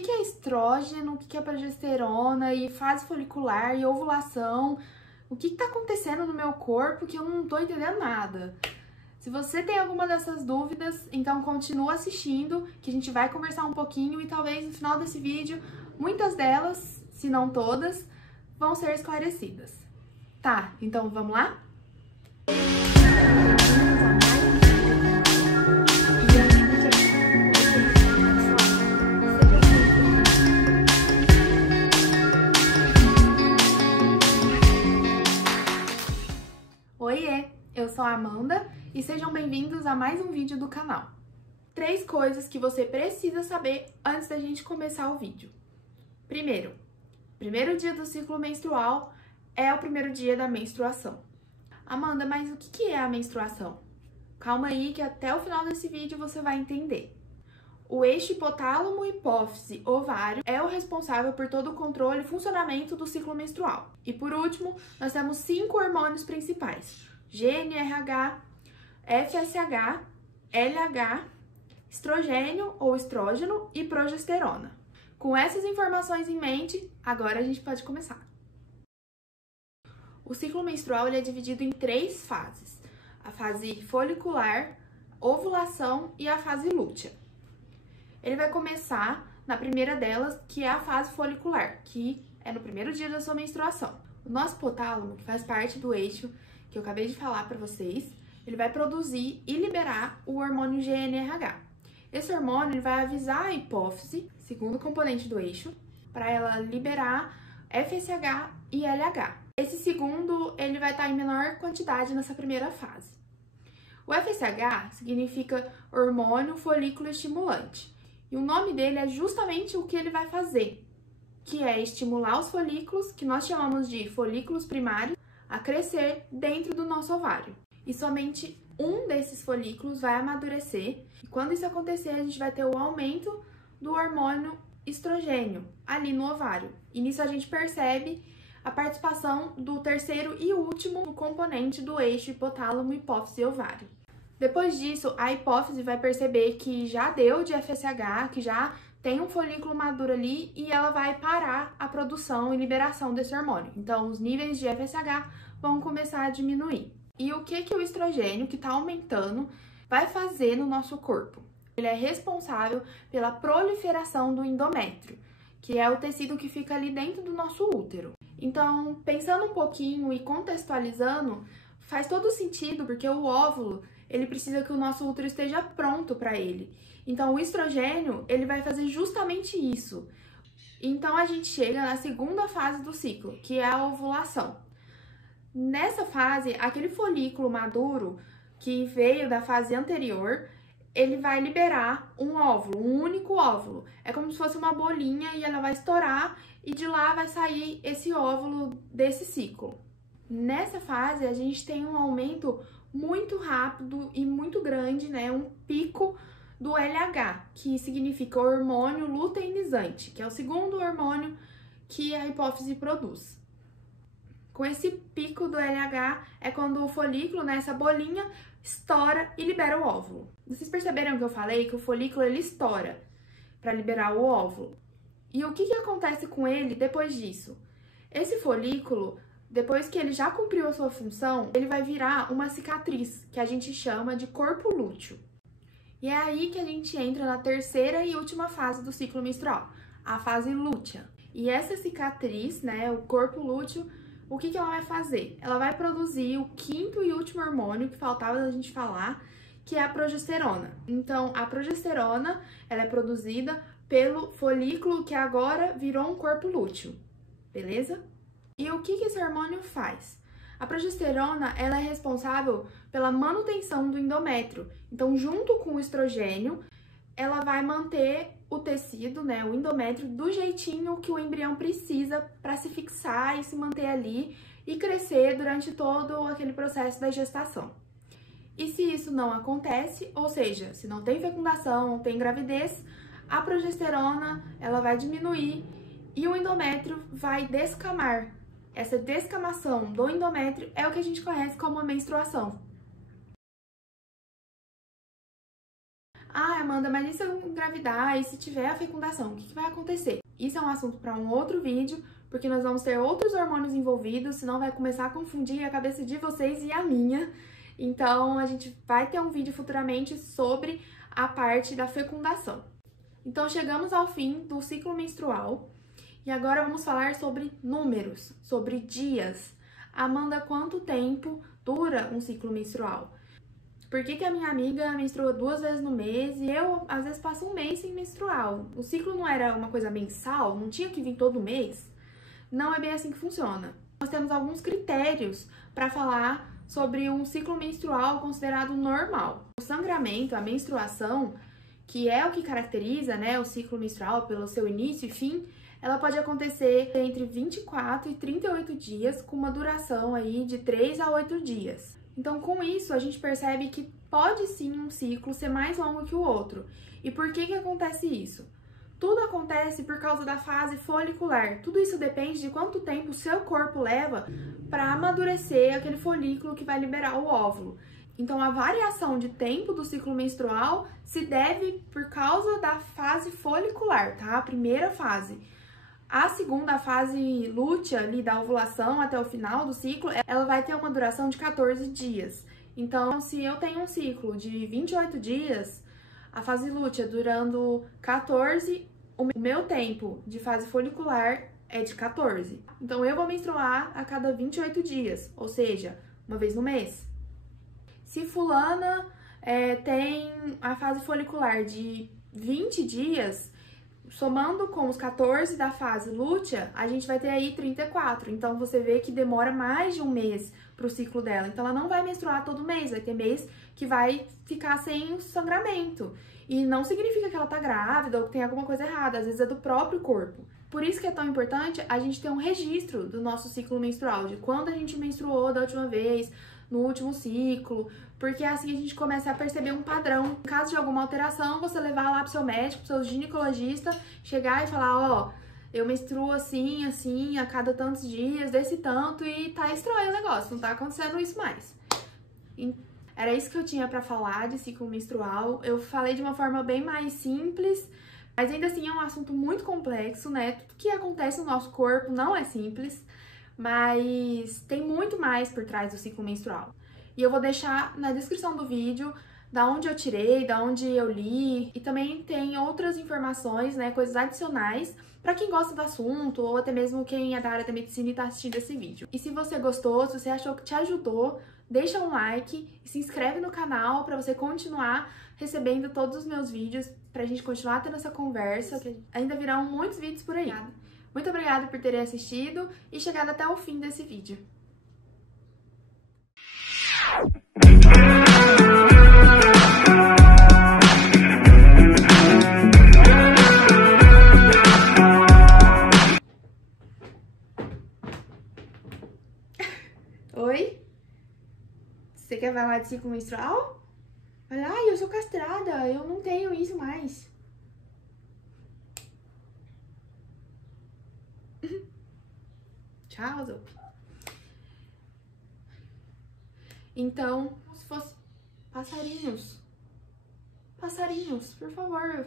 que é estrógeno, o que é progesterona e fase folicular e ovulação. O que tá acontecendo no meu corpo que eu não tô entendendo nada. Se você tem alguma dessas dúvidas, então continua assistindo, que a gente vai conversar um pouquinho e talvez no final desse vídeo, muitas delas, se não todas, vão ser esclarecidas. Tá, então vamos lá? Oiê, eu sou a Amanda e sejam bem-vindos a mais um vídeo do canal. 3 coisas que você precisa saber antes da gente começar o vídeo. Primeiro dia do ciclo menstrual é o primeiro dia da menstruação. Amanda, mas o que é a menstruação? Calma aí que até o final desse vídeo você vai entender. O eixo hipotálamo, hipófise, ovário é o responsável por todo o controle e funcionamento do ciclo menstrual. E por último, nós temos 5 hormônios principais: GnRH, FSH, LH, estrogênio ou estrógeno e progesterona. Com essas informações em mente, agora a gente pode começar. O ciclo menstrual ele é dividido em 3 fases: a fase folicular, ovulação e a fase lútea. Ele vai começar na primeira delas, que é a fase folicular, que é no primeiro dia da sua menstruação. O nosso hipotálamo, que faz parte do eixo que eu acabei de falar para vocês, ele vai produzir e liberar o hormônio GnRH. Esse hormônio ele vai avisar a hipófise, segundo componente do eixo, para ela liberar FSH e LH. Esse segundo ele vai estar em menor quantidade nessa primeira fase. O FSH significa hormônio folículo estimulante. E o nome dele é justamente o que ele vai fazer, que é estimular os folículos, que nós chamamos de folículos primários, a crescer dentro do nosso ovário. E somente um desses folículos vai amadurecer, e quando isso acontecer, a gente vai ter o aumento do hormônio estrogênio ali no ovário. E nisso a gente percebe a participação do terceiro e último componente do eixo hipotálamo, hipófise e ovário. Depois disso, a hipófise vai perceber que já deu de FSH, que já tem um folículo maduro ali e ela vai parar a produção e liberação desse hormônio. Então, os níveis de FSH vão começar a diminuir. E o que o estrogênio, que está aumentando, vai fazer no nosso corpo? Ele é responsável pela proliferação do endométrio, que é o tecido que fica ali dentro do nosso útero. Então, pensando um pouquinho e contextualizando, faz todo sentido, porque o óvulo ele precisa que o nosso útero esteja pronto para ele. Então, o estrogênio, ele vai fazer justamente isso. Então, a gente chega na segunda fase do ciclo, que é a ovulação. Nessa fase, aquele folículo maduro que veio da fase anterior, ele vai liberar um óvulo, um único óvulo. É como se fosse uma bolinha e ela vai estourar e de lá vai sair esse óvulo desse ciclo. Nessa fase, a gente tem um aumento muito rápido e muito grande, né? Um pico do LH, que significa hormônio luteinizante, que é o segundo hormônio que a hipófise produz. Com esse pico do LH é quando o folículo, né, essa bolinha, estoura e libera o óvulo. Vocês perceberam que eu falei que o folículo ele estoura para liberar o óvulo? E o que acontece com ele depois disso? Esse folículo, depois que ele já cumpriu a sua função, ele vai virar uma cicatriz, que a gente chama de corpo lúteo. E é aí que a gente entra na terceira e última fase do ciclo menstrual, a fase lútea. E essa cicatriz, né, o corpo lúteo, o que ela vai fazer? Ela vai produzir o quinto e último hormônio que faltava a gente falar, que é a progesterona. Então, a progesterona, ela é produzida pelo folículo que agora virou um corpo lúteo, beleza? E o que esse hormônio faz? A progesterona ela é responsável pela manutenção do endométrio. Então, junto com o estrogênio, ela vai manter o tecido, né, o endométrio, do jeitinho que o embrião precisa para se fixar e se manter ali e crescer durante todo aquele processo da gestação. E se isso não acontece, ou seja, se não tem fecundação, não tem gravidez, a progesterona ela vai diminuir e o endométrio vai descamar. Essa descamação do endométrio é o que a gente conhece como a menstruação. Ah, Amanda, mas e se eu engravidar e se tiver a fecundação, o que vai acontecer? Isso é um assunto para um outro vídeo, porque nós vamos ter outros hormônios envolvidos, senão vai começar a confundir a cabeça de vocês e a minha. Então, a gente vai ter um vídeo futuramente sobre a parte da fecundação. Então, chegamos ao fim do ciclo menstrual e agora vamos falar sobre números, sobre dias. Amanda, quanto tempo dura um ciclo menstrual? Por que a minha amiga menstrua 2 vezes no mês e eu, às vezes, passo um mês sem menstruar? O ciclo não era uma coisa mensal? Não tinha que vir todo mês? Não é bem assim que funciona. Nós temos alguns critérios para falar sobre um ciclo menstrual considerado normal. O sangramento, a menstruação, que é o que caracteriza, né, o ciclo menstrual pelo seu início e fim, ela pode acontecer entre 24 e 38 dias, com uma duração aí de 3 a 8 dias. Então, com isso, a gente percebe que pode sim um ciclo ser mais longo que o outro. E por que acontece isso? Tudo acontece por causa da fase folicular. Tudo isso depende de quanto tempo o seu corpo leva para amadurecer aquele folículo que vai liberar o óvulo. Então, a variação de tempo do ciclo menstrual se deve por causa da fase folicular, tá? A primeira fase. A segunda fase lútea, ali da ovulação até o final do ciclo, ela vai ter uma duração de 14 dias. Então, se eu tenho um ciclo de 28 dias, a fase lútea durando 14, o meu tempo de fase folicular é de 14. Então, eu vou menstruar a cada 28 dias, ou seja, uma vez no mês. Se fulana tem a fase folicular de 20 dias, somando com os 14 da fase lútea, a gente vai ter aí 34. Então, você vê que demora mais de um mês pro ciclo dela. Então, ela não vai menstruar todo mês, vai ter mês que vai ficar sem o sangramento. E não significa que ela tá grávida ou que tem alguma coisa errada, às vezes é do próprio corpo. Por isso que é tão importante a gente ter um registro do nosso ciclo menstrual, de quando a gente menstruou da última vez, no último ciclo, porque assim a gente começa a perceber um padrão. Em caso de alguma alteração, você levar lá pro seu médico, pro seu ginecologista, chegar e falar, ó, eu menstruo assim, assim, a cada tantos dias, desse tanto, e tá estranho o negócio, não tá acontecendo isso mais. Era isso que eu tinha pra falar de ciclo menstrual. Eu falei de uma forma bem mais simples, mas ainda assim é um assunto muito complexo, né? Tudo que acontece no nosso corpo não é simples, mas tem muito mais por trás do ciclo menstrual. E eu vou deixar na descrição do vídeo da onde eu tirei, da onde eu li, e também tem outras informações, né, coisas adicionais para quem gosta do assunto ou até mesmo quem é da área da medicina e tá assistindo esse vídeo. E se você gostou, se você achou que te ajudou, deixa um like e se inscreve no canal para você continuar recebendo todos os meus vídeos, pra gente continuar tendo essa conversa, que ainda virão muitos vídeos por aí. Muito obrigada por terem assistido e chegado até o fim desse vídeo. Oi? Você quer falar de ciclo menstrual? Olha, ai, eu sou castrada, eu não tenho isso mais. Tchau, Zop. Então, se fosse... Passarinhos. Passarinhos, por favor.